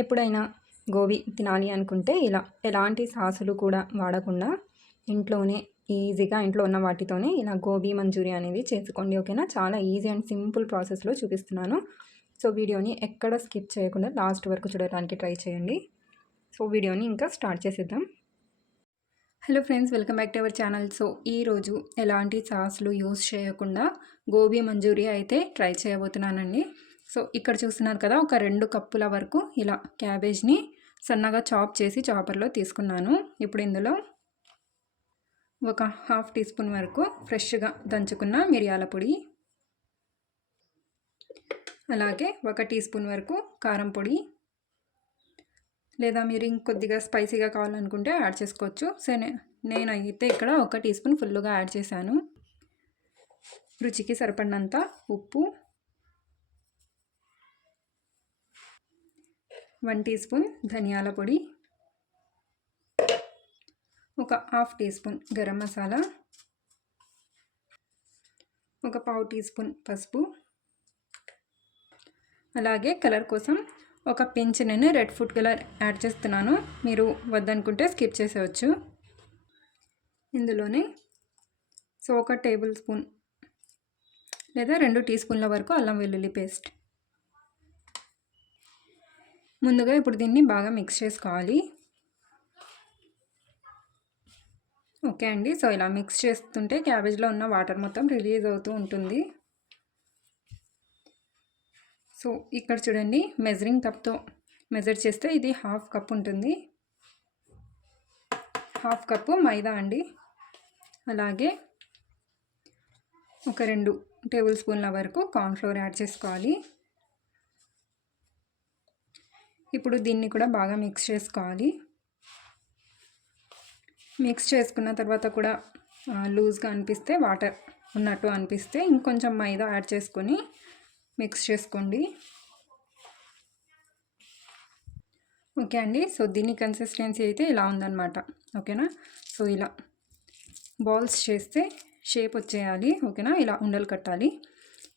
ఎప్పుడైనా గోబీ తినాలి అనుకుంటే ఇలా ఎలాంటి సాసులు కూడా వాడకుండా ఇంట్లోనే ఈజీగా ఇంట్లో ఉన్న వాటితోనే ఇలా గోబీ మంచూరియా అనేది చేసుకోండి. ఓకేనా, చాలా ఈజీ అండ్ సింపుల్ ప్రాసెస్లో చూపిస్తున్నాను. సో వీడియోని ఎక్కడ స్కిప్ చేయకుండా లాస్ట్ వరకు చూడడానికి ట్రై చేయండి. సో వీడియోని ఇంకా స్టార్ట్ చేసేద్దాం. Hello friends, welcome back to our channel. So ఈరోజు ఎలాంటి సాస్లు యూస్ చేయకుండా గోబీ మంచూరియా అయితే ట్రై చేయబోతున్నానండి. సో ఇక్కడ చూస్తున్నారు కదా, ఒక 2 కప్పుల వరకు ఇలా క్యాబేజ్ని సన్నగా చాప్ చేసి చాపర్లో తీసుకున్నాను. ఇప్పుడు ఇందులో ఒక 1/2 టీ స్పూన్ వరకు ఫ్రెష్గా దంచుకున్న మిరియాల పొడి, అలాగే 1 టీ స్పూన్ వరకు కారం పొడి, లేదా మీరు ఇంకొద్దిగా స్పైసీగా కావాలనుకుంటే యాడ్ చేసుకోవచ్చు. సో నేనైతే ఇక్కడ 1 టీ స్పూన్ ఫుల్గా యాడ్ చేశాను. రుచికి సరిపడినంత ఉప్పు, 1 టీ స్పూన్ ధనియాల పొడి, ఒక 1/2 టీ స్పూన్ గరం మసాలా, ఒక 1/2 టీ స్పూన్ పసుపు, అలాగే కలర్ కోసం ఒక పించ్ నేను రెడ్ ఫుడ్ కలర్ యాడ్ చేస్తున్నాను. మీరు వద్దనుకుంటే స్కిప్ చేసేవచ్చు. ఇందులోనే ఒక టేబుల్ స్పూన్ లేదా 2 టీ స్పూన్ల వరకు అల్లం వెల్లుల్లి పేస్ట్. ముందుగా ఇప్పుడు దీన్ని బాగా మిక్స్ చేసుకోవాలి. ఓకే అండి, సో ఇలా మిక్స్ చేస్తుంటే క్యాబేజ్లో ఉన్న వాటర్ మొత్తం రిలీజ్ అవుతూ ఉంటుంది. సో ఇక్కడ చూడండి, మెజరింగ్ కప్తో మెజర్ చేస్తే ఇది 1/2 కప్ ఉంటుంది. 1/2 కప్పు మైదా అండి. అలాగే ఒక 2 టేబుల్ స్పూన్ల వరకు కార్న్ఫ్లోర్ యాడ్ చేసుకోవాలి. ఇప్పుడు దీన్ని కూడా బాగా మిక్స్ చేసుకోవాలి. మిక్స్ చేసుకున్న తర్వాత కూడా లూజ్గా అనిపిస్తే, వాటర్ ఉన్నట్టు అనిపిస్తే ఇంకొంచెం మైదా యాడ్ చేసుకొని మిక్స్ చేసుకోండి. ఓకే అండి, సో దీని కన్సిస్టెన్సీ అయితే ఇలా ఉందన్నమాట. ఓకేనా, సో ఇలా బాల్స్ చేస్తే షేప్ వచ్చేయాలి. ఓకేనా, ఇలా ఉండలు కట్టాలి.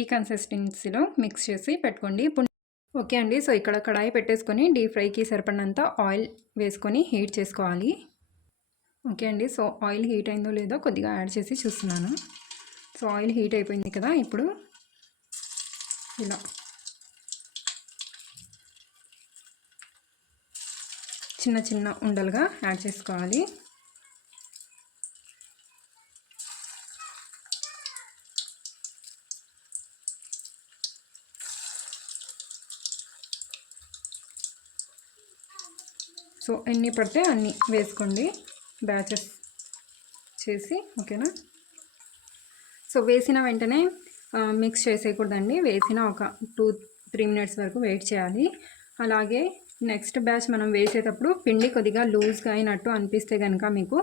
ఈ కన్సిస్టెన్సీలో మిక్స్ చేసి పెట్టుకోండి. ఓకే అండి, సో ఇక్కడ కడాయి పెట్టేసుకొని డీప్ ఫ్రైకి సరిపడినంత ఆయిల్ వేసుకొని హీట్ చేసుకోవాలి. ఓకే అండి, సో ఆయిల్ హీట్ అయిందో లేదో కొద్దిగా యాడ్ చేసి చూస్తున్నాను. సో ఆయిల్ హీట్ అయిపోయింది కదా, ఇప్పుడు ఇలా చిన్న చిన్న ఉండలుగా యాడ్ చేసుకోవాలి. సో ఎన్ని పడితే అన్నీ వేసుకోండి, బ్యాచెస్ చేసి. ఓకేనా, సో వేసిన వెంటనే మిక్స్ చేసేయకూడదండి. వేసిన ఒక 2-3 మినిట్స్ వరకు వెయిట్ చేయాలి. అలాగే నెక్స్ట్ బ్యాచ్ మనం వేసేటప్పుడు పిండి కొద్దిగా లూజ్గా అయినట్టు అనిపిస్తే కనుక మీకు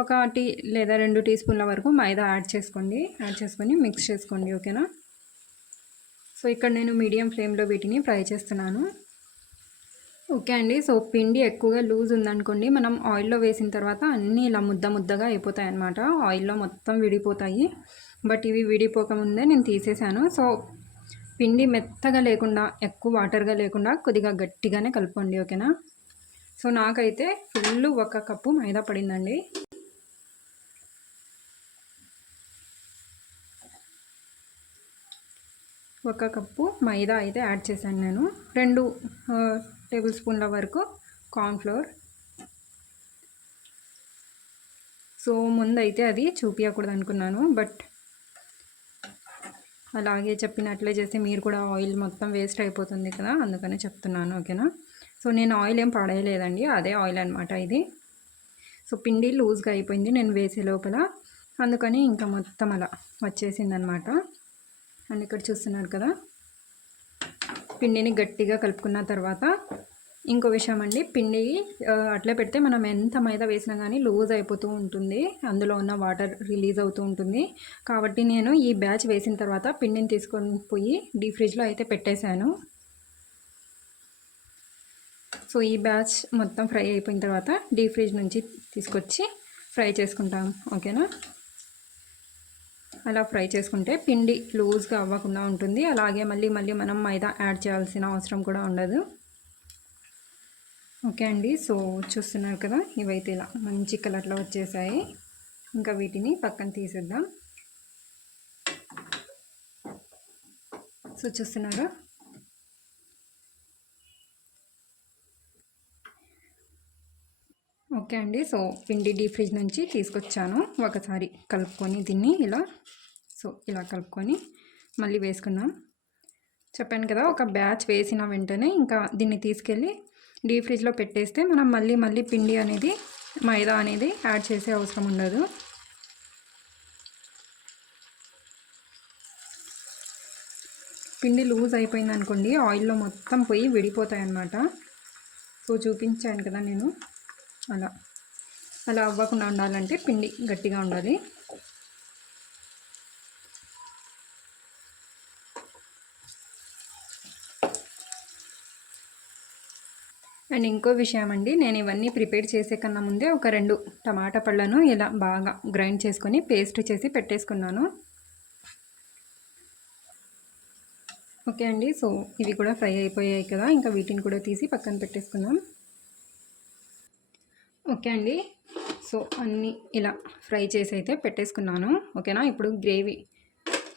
1 లేదా 2 టీ స్పూన్ల వరకు మైదా యాడ్ చేసుకొని మిక్స్ చేసుకోండి. ఓకేనా, సో ఇక్కడ నేను మీడియం ఫ్లేమ్లో వీటిని ఫ్రై చేస్తున్నాను. ఓకే అండి, సో పిండి ఎక్కువగా లూజ్ ఉందనుకోండి, మనం ఆయిల్లో వేసిన తర్వాత అన్నీ ఇలా ముద్దగా అయిపోతాయి అన్నమాట. ఆయిల్లో మొత్తం విడిపోతాయి. బట్ ఇవి విడిపోకముందే నేను తీసేసాను. సో పిండి మెత్తగా లేకుండా, ఎక్కువ వాటర్గా లేకుండా కొద్దిగా గట్టిగానే కలుపుకోండి. ఓకేనా, సో నాకైతే ఫుల్ 1 కప్పు మైదా పడిందండి. ఒక కప్పు మైదా అయితే యాడ్ చేశాను నేను. 2 టేబుల్ స్పూన్ల వరకు కార్న్ఫ్లోర్. సో ముందైతే అది చూపించకూడదు అనుకున్నాను, బట్ అలాగే చెప్పినట్లే చేస్తే మీరు కూడా ఆయిల్ మొత్తం వేస్ట్ అయిపోతుంది కదా, అందుకనే చెప్తున్నాను. ఓకేనా, సో నేను ఆయిల్ ఏం పడేయలేదండి, అదే ఆయిల్ అనమాట ఇది. సో పిండి లూజ్గా అయిపోయింది నేను వేసే లోపల, అందుకని ఇంకా మొత్తం అలా వచ్చేసింది అనమాట. అండ్ ఇక్కడ చూస్తున్నారు కదా, పిండిని గట్టిగా కలుపుకున్న తర్వాత ఇంకో విషయం అండి, పిండి అట్లే పెడితే మనం ఎంత మైదా వేసినా కానీ లూజ్ అయిపోతూ ఉంటుంది, అందులో ఉన్న వాటర్ రిలీజ్ అవుతూ ఉంటుంది. కాబట్టి నేను ఈ బ్యాచ్ వేసిన తర్వాత పిండిని తీసుకొని పోయి డీప్ ఫ్రిడ్జ్లో అయితే పెట్టేశాను. సో ఈ బ్యాచ్ మొత్తం ఫ్రై అయిపోయిన తర్వాత డీప్ ఫ్రిడ్జ్ నుంచి తీసుకొచ్చి ఫ్రై చేసుకుంటాం. ఓకేనా, అలా ఫ్రై చేసుకుంటే పిండి లూజ్గా అవ్వకుండా ఉంటుంది. అలాగే మళ్ళీ మనం మైదా యాడ్ చేయాల్సిన అవసరం కూడా ఉండదు. ఓకే అండి. సో చూస్తున్నారు కదా, ఇవైతే ఇలా మంచి కలర్లో వచ్చేసాయి. ఇంకా వీటిని పక్కన తీసేద్దాం. సో చూస్తున్నారా, ఓకే అండి. సో పిండి డీప్ ఫ్రిడ్జ్ నుంచి తీసుకొచ్చాను. ఒకసారి కలుపుకొని దీన్ని ఇలా, సో ఇలా కలుపుకొని మళ్ళీ వేసుకుందాం. చెప్పాను కదా, ఒక బ్యాచ్ వేసిన వెంటనే ఇంకా దీన్ని తీసుకెళ్ళి డీప్ ఫ్రిడ్జ్లో పెట్టేస్తే మనం మళ్ళీ పిండి అనేది, మైదా అనేది యాడ్ చేసే అవసరం ఉండదు. పిండి లూజ్ అయిపోయింది అనుకోండి, ఆయిల్లో మొత్తం పోయి విడిపోతాయి అన్నమాట. సో చూపించాను కదా నేను, అలా అవ్వకుండా ఉండాలంటే పిండి గట్టిగా ఉండాలి. అండ్ ఇంకో విషయం అండి, నేను ఇవన్నీ ప్రిపేర్ చేసే కన్నా ముందే ఒక 2 టమాటా పళ్ళను ఇలా బాగా గ్రైండ్ చేసుకొని పేస్ట్ చేసి పెట్టేసుకున్నాను. ఓకే అండి. సో ఇవి కూడా ఫ్రై అయిపోయాయి కదా, ఇంకా వీటిని కూడా తీసి పక్కన పెట్టేసుకుందాం. ఓకే అండి. సో అన్నీ ఇలా ఫ్రై చేసి అయితే పెట్టేసుకున్నాను. ఓకేనా, ఇప్పుడు గ్రేవీ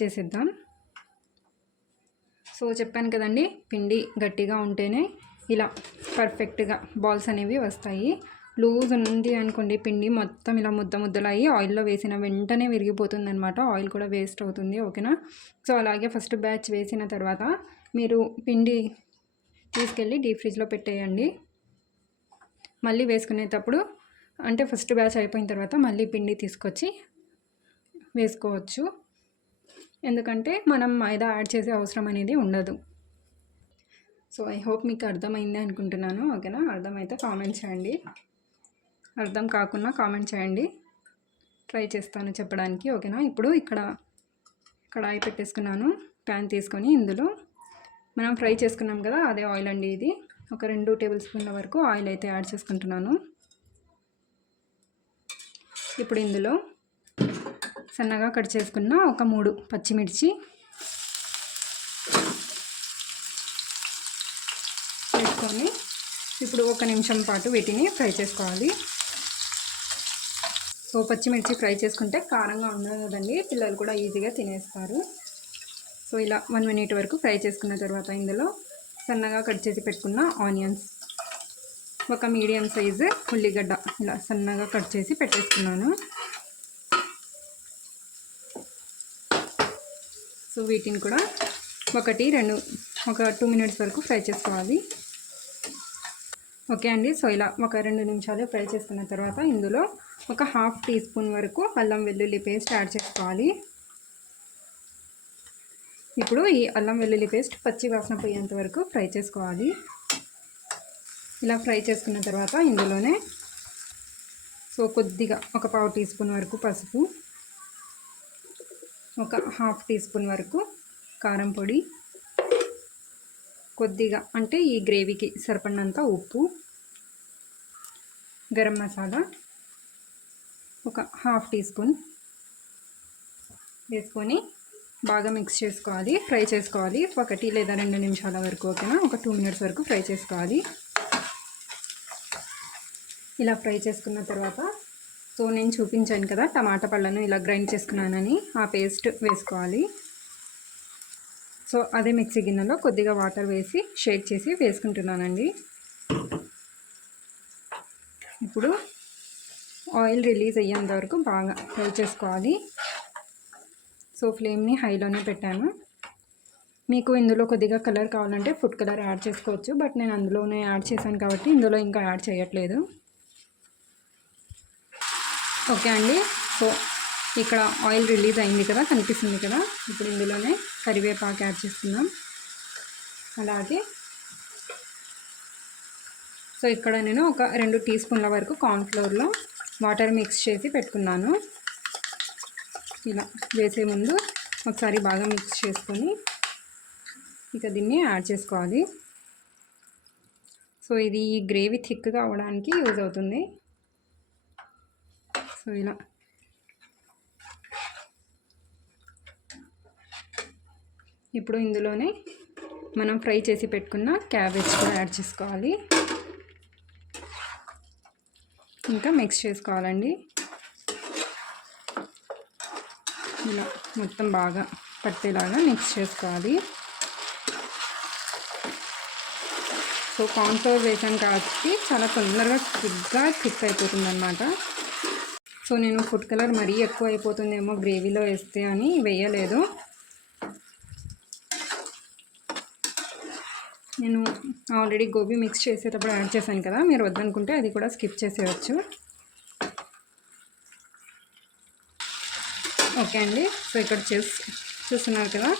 చేసేద్దాం. సో చెప్పాను కదండి, పిండి గట్టిగా ఉంటేనే ఇలా పర్ఫెక్ట్గా బాల్స్ అనేవి వస్తాయి. లూజ్ ఉంది అనుకోండి పిండి, మొత్తం ఇలా ముద్దలయ్యి ఆయిల్లో వేసిన వెంటనే విరిగిపోతుంది అనమాట. ఆయిల్ కూడా వేస్ట్ అవుతుంది. ఓకేనా, సో అలాగే ఫస్ట్ బ్యాచ్ వేసిన తర్వాత మీరు పిండి తీసుకెళ్ళి డీప్ ఫ్రిడ్జ్లో పెట్టేయండి. మళ్ళీ వేసుకునేటప్పుడు అంటే ఫస్ట్ బ్యాచ్ అయిపోయిన తర్వాత మళ్ళీ పిండి తీసుకొచ్చి వేసుకోవచ్చు. ఎందుకంటే మనం మైదా యాడ్ చేసే అవసరం అనేది ఉండదు. సో ఐ హోప్ మీకు అర్థమైంది అనుకుంటున్నాను. ఓకేనా, అర్థమైతే కామెంట్ చేయండి, అర్థం కాకుండా కామెంట్ చేయండి, ట్రై చేస్తాను చెప్పడానికి. ఓకేనా, ఇప్పుడు ఇక్కడ కడాయి పెట్టేసుకున్నాను. ప్యాన్ తీసుకొని ఇందులో మనం ఫ్రై చేసుకున్నాం కదా, అదే ఆయిల్ అండి. ఇది ఒక 2 టేబుల్ స్పూన్ల వరకు ఆయిల్ అయితే యాడ్ చేసుకుంటున్నాను. ఇప్పుడు ఇందులో సన్నగా కట్ చేసుకున్న ఒక 3 పచ్చిమిర్చి వేసుకొని ఇప్పుడు 1 నిమిషం పాటు వీటిని ఫ్రై చేసుకోవాలి. సో పచ్చిమిర్చి ఫ్రై చేసుకుంటే కారంగా ఉండదు కదండి, పిల్లలు కూడా ఈజీగా తినేస్తారు. సో ఇలా 1 మినిట్ వరకు ఫ్రై చేసుకున్న తర్వాత ఇందులో సన్నగా కట్ చేసి పెట్టుకున్న ఆనియన్స్, ఒక మీడియం సైజు ఉల్లిగడ్డ ఇలా సన్నగా కట్ చేసి పెట్టేసుకున్నాను. సో వీటిని కూడా ఒక 2 మినిట్స్ వరకు ఫ్రై చేసుకోవాలి. ఓకే అండి. సో ఇలా ఒక 2 నిమిషాలు ఫ్రై చేసుకున్న తర్వాత ఇందులో ఒక 1/2 టీ స్పూన్ వరకు అల్లం వెల్లుల్లి పేస్ట్ యాడ్ చేసుకోవాలి. ఇప్పుడు ఈ అల్లం వెల్లుల్లి పేస్ట్ పచ్చి వాసన పోయేంత వరకు ఫ్రై చేసుకోవాలి. ఇలా ఫ్రై చేసుకున్న తర్వాత ఇందులోనే సో కొద్దిగా ఒక 1/2 టీ స్పూన్ వరకు పసుపు, ఒక 1/2 టీ స్పూన్ వరకు కారం పొడి, కొద్దిగా అంటే ఈ గ్రేవీకి సరిపడినంత ఉప్పు, గరం మసాలా ఒక 1/2 టీ స్పూన్ వేసుకొని బాగా మిక్స్ చేసుకోవాలి, ఫ్రై చేసుకోవాలి. 1 లేదా 2 నిమిషాల వరకు. ఓకేనా, ఒక 2 మినిట్స్ వరకు ఫ్రై చేసుకోవాలి. ఇలా ఫ్రై చేసుకున్న తర్వాత సో నేను చూపించాను కదా టమాటా పళ్ళను ఇలా గ్రైండ్ చేసుకున్నానని, ఆ పేస్ట్ వేసుకోవాలి. సో అదే మిక్సీ గిన్నెలో కొద్దిగా వాటర్ వేసి షేక్ చేసి వేసుకుంటున్నానండి. ఇప్పుడు ఆయిల్ రిలీజ్ అయ్యేంత వరకు బాగా ఫ్రై చేసుకోవాలి. సో ఫ్లేమ్ని హైలోనే పెట్టాను. మీకు ఇందులో కొద్దిగా కలర్ కావాలంటే ఫుడ్ కలర్ యాడ్ చేసుకోవచ్చు, బట్ నేను అందులోనే యాడ్ చేశాను కాబట్టి ఇందులో ఇంకా యాడ్ చేయట్లేదు. ఓకే అండి. సో ఇక్కడ ఆయిల్ రిలీజ్ అయింది కదా, కనిపిస్తుంది కదా. ఇప్పుడు ఇందులోనే కరివేపాకు యాడ్ చేసుకుందాం. అలాగే సో ఇక్కడ నేను ఒక 2 టీ స్పూన్ల వరకు కార్న్ఫ్లోర్లో వాటర్ మిక్స్ చేసి పెట్టుకున్నాను. ఇలా వేసే ముందు ఒకసారి బాగా మిక్స్ చేసుకొని ఇక దీన్ని యాడ్ చేసుకోవాలి. సో ఇది గ్రేవీ థిక్గా అవ్వడానికి యూజ్ అవుతుంది. సో ఇలా ఇప్పుడు ఇందులోనే మనం ఫ్రై చేసి పెట్టుకున్న క్యాబేజ్ కూడా యాడ్ చేసుకోవాలి. ఇంకా మిక్స్ చేసుకోవాలండి. ఇలా మొత్తం బాగా పట్టేలాగా మిక్స్ చేసుకోవాలి. సో కార్న్‌ఫ్లోర్ వేసాను కాబట్టి చాలా తొందరగా క్విక్గా థిక్ అయిపోతుంది అన్నమాట. సో నేను ఫుడ్ కలర్ మరీ ఎక్కువ అయిపోతుందేమో గ్రేవీలో వేస్తే అని వేయలేదు. నేను ఆల్రెడీ గోబీ మిక్స్ చేసేటప్పుడు యాడ్ చేశాను కదా, మీరు వద్దనుకుంటే అది కూడా స్కిప్ చేసేయచ్చు. ఓకే అండి. సో ఇక్కడ చూస్తున్నారు కదా,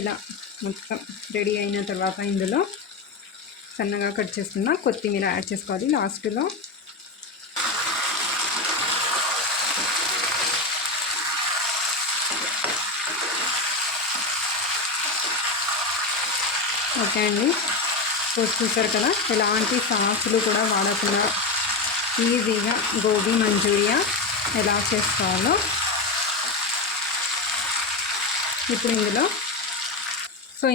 ఇలా మొత్తం రెడీ అయిన తర్వాత ఇందులో సన్నగా కట్ చేసుకున్న కొత్తిమీర యాడ్ చేసుకోవాలి లాస్ట్లో. ఓకే అండి. సో చూసారు కదా, ఎలాంటి సాసులు కూడా వాడకుండా ఈజీగా గోబీ మంచూరియా ఎలా చేసుకోవాలో. ఇప్పుడు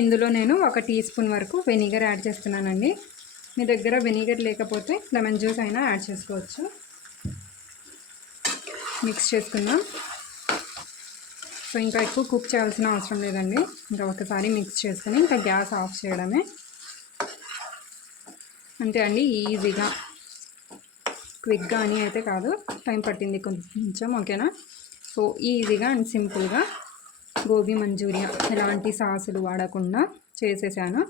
ఇందులో నేను 1 టీ స్పూన్ వరకు వెనిగర్ యాడ్ చేస్తున్నానండి. మీ దగ్గర వెనిగర్ లేకపోతే లెమన్ జ్యూస్ అయినా యాడ్ చేసుకోవచ్చు. మిక్స్ చేసుకుందాం. సో ఇంకా ఎక్కువ కుక్ చేయాల్సిన అవసరం లేదండి. ఇంకా ఒకసారి మిక్స్ చేసుకుని ఇంకా గ్యాస్ ఆఫ్ చేయడమే. అంతే అండి, ఈజీగా క్విక్గా అని అయితే కాదు, టైం పట్టింది కొంచెం. ఓకేనా. సో ఈజీగా అండ్ సింపుల్గా గోబీ మంచూరియా ఎలాంటి సాసులు వాడకుండా చేసేసాను.